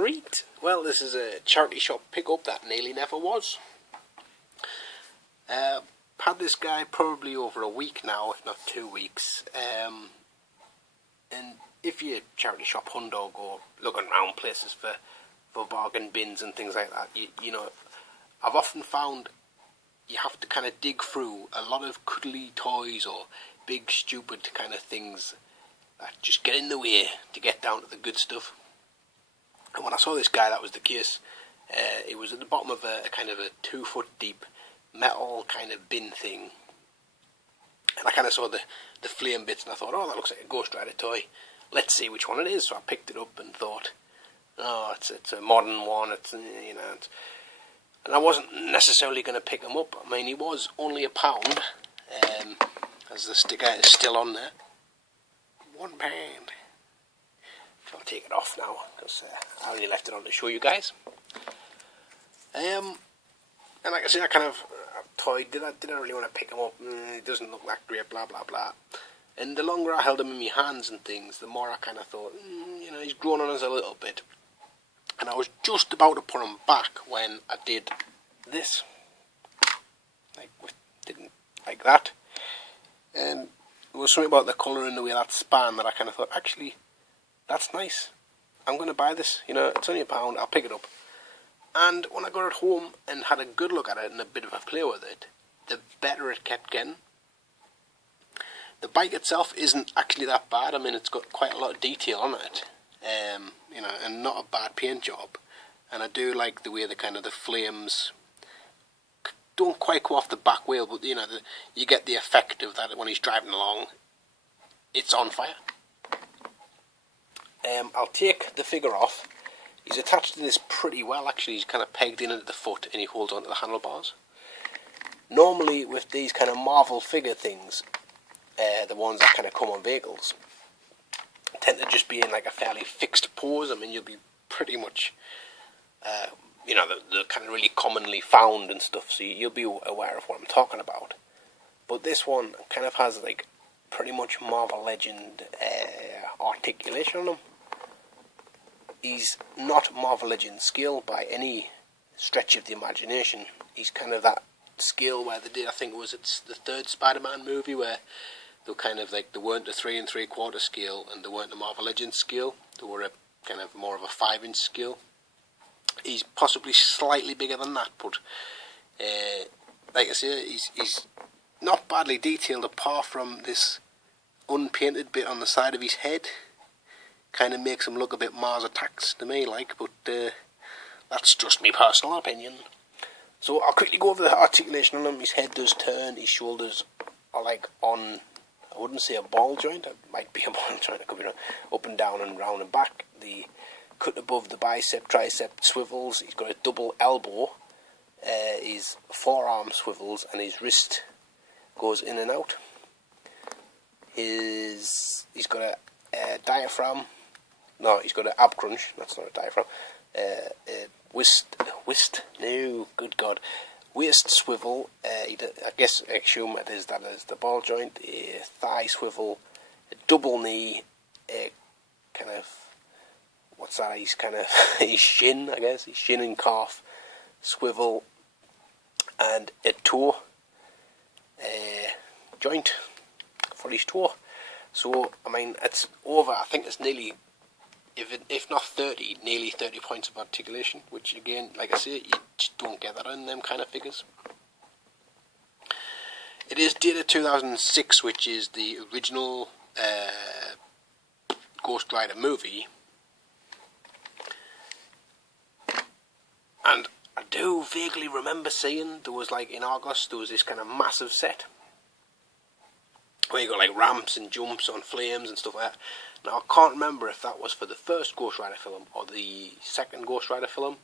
Alright, well, this is a charity shop pickup that nearly never was. Had this guy probably over a week now, if not 2 weeks. And if you're charity shop hunt or go looking around places for bargain bins and things like that, you know, I've often found you have to kind of dig through a lot of cuddly toys or big stupid kind of things that just get in the way to get down to the good stuff. And when I saw this guy, that was the case. It was at the bottom of a kind of a 2 foot deep metal kind of bin thing. And I kind of saw the flame bits and I thought, oh, that looks like a Ghost Rider toy. Let's see which one it is. So I picked it up and thought, oh, it's a modern one. It's, you know, and I wasn't necessarily going to pick him up. I mean, he was only £1, as the sticker is still on there. £1. I'll take it off now because I only left it on to show you guys. And like I said, I kind of toyed. Did I really want to pick him up? It doesn't look that great. Blah blah blah. And the longer I held him in my hands and things, the more I kind of thought, you know, he's grown on us a little bit. And I was just about to put him back when I did this, didn't like that. And there was something about the colour and the way that span that I kind of thought, actually, that's nice. I'm going to buy this. You know, it's only £1. I'll pick it up. And when I got it home and had a good look at it and a bit of a play with it, the better it kept getting. The bike itself isn't actually that bad. I mean, it's got quite a lot of detail on it. You know, and not a bad paint job. And I do like the way the kind of the flames don't quite go off the back wheel, but you know, you get the effect of that when he's driving along. It's on fire. I'll take the figure off. He's attached to this pretty well, actually. He's kind of pegged in at the foot and he holds onto the handlebars. Normally with these kind of Marvel figure things, the ones that kind of come on vehicles, tend to just be in like a fairly fixed pose. I mean, you'll be pretty much, you know, they're kind of really commonly found and stuff, so you'll be aware of what I'm talking about. But this one kind of has like pretty much Marvel Legend articulation on him. He's not Marvel Legend scale by any stretch of the imagination. He's kind of that scale where they did, I think it's the third Spider-Man movie where they were kind of like, they weren't the 3 3/4 scale and they weren't the Marvel Legend scale. They were a kind of more of a 5-inch scale. He's possibly slightly bigger than that, but like I say, he's not badly detailed apart from this unpainted bit on the side of his head. Kind of makes him look a bit Mars Attacks to me, like, but that's just my personal opinion. So I'll quickly go over the articulation on him. His head does turn, his shoulders are like on, I wouldn't say a ball joint, it might be a ball joint, it could be up and down and round and back. The cut above the bicep, tricep swivels, he's got a double elbow, his forearm swivels and his wrist goes in and out. He's got a diaphragm. No, he's got an ab crunch. That's not a diaphragm. Waist swivel. I assume that is the ball joint. A thigh swivel. A double knee. A kind of, what's that? He's kind of his shin. I guess his shin and calf swivel. And a toe joint for his toe. So, I mean, it's over, I think it's nearly, if not 30, nearly 30 points of articulation, which again, like I say, you just don't get that in them kind of figures. It is dated 2006, which is the original Ghost Rider movie. And I do vaguely remember seeing, there was like in August, there was this kind of massive set where you got like ramps and jumps on flames and stuff like that. Now I can't remember if that was for the first Ghost Rider film or the second Ghost Rider film.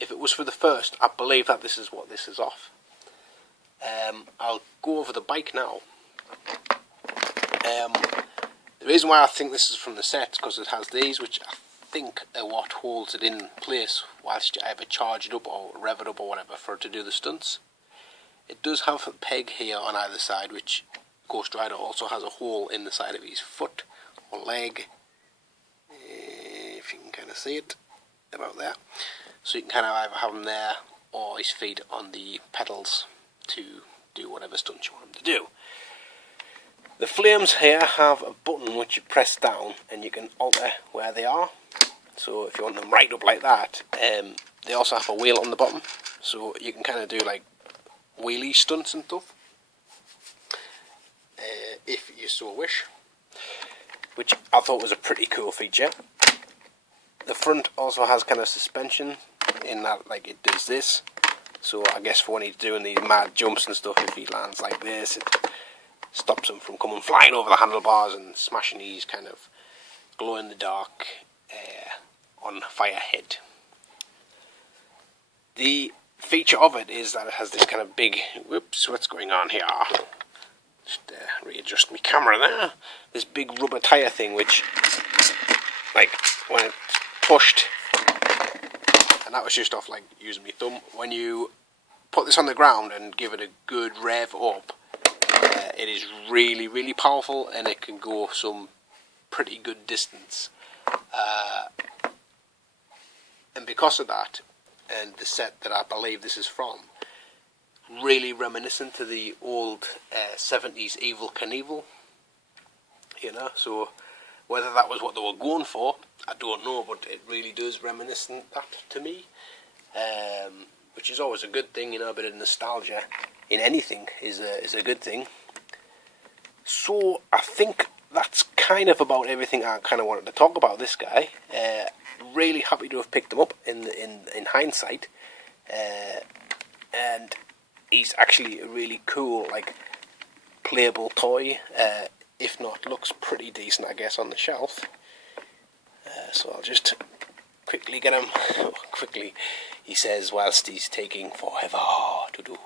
If it was for the first, I believe that this is what this is off. I'll go over the bike now. The reason why I think this is from the set is because it has these, which I think are what holds it in place whilst you either charge it up or rev it up or whatever for it to do the stunts. It does have a peg here on either side, which Ghost Rider also has a hole in the side of his foot or leg, if you can kind of see it. about there. So you can kind of either have him there or his feet on the pedals to do whatever stunt you want him to do. The flames here have a button which you press down and you can alter where they are. So if you want them right up like that, they also have a wheel on the bottom, so you can kind of do like wheelie stunts and stuff, if you so wish, which I thought was a pretty cool feature. The front also has kind of suspension in that, like, it does this, so I guess for when he's doing these mad jumps and stuff, if he lands like this, it stops him from coming flying over the handlebars and smashing these kind of glow-in-the-dark on fire head. The feature of it is that it has this kind of big, whoops, what's going on here? Just readjust my camera there. This big rubber tyre thing, which, like, when it's pushed, and that was just off, like, using my thumb, when you put this on the ground and give it a good rev up, it is really, really powerful, and it can go some pretty good distance. And because of that, and the set that I believe this is from, really reminiscent to the old 70s Evel Knievel, you know, so whether that was what they were going for, I don't know, but it really does reminiscent that to me, which is always a good thing, you know. A bit of nostalgia in anything is a good thing. So I think that's kind of about everything I kind of wanted to talk about this guy. Really happy to have picked him up in hindsight, and he's actually a really cool, like, playable toy. If not, looks pretty decent, I guess, on the shelf. So I'll just quickly get him. Quickly, he says, whilst he's taking forever to do.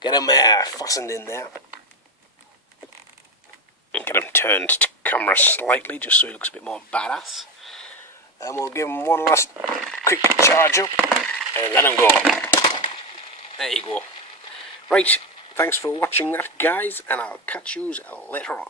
Get him fastened in there. And get him turned to camera slightly, just so he looks a bit more badass. And we'll give him one last quick charge up and let him go. There you go. Right, thanks for watching that, guys, and I'll catch you later on.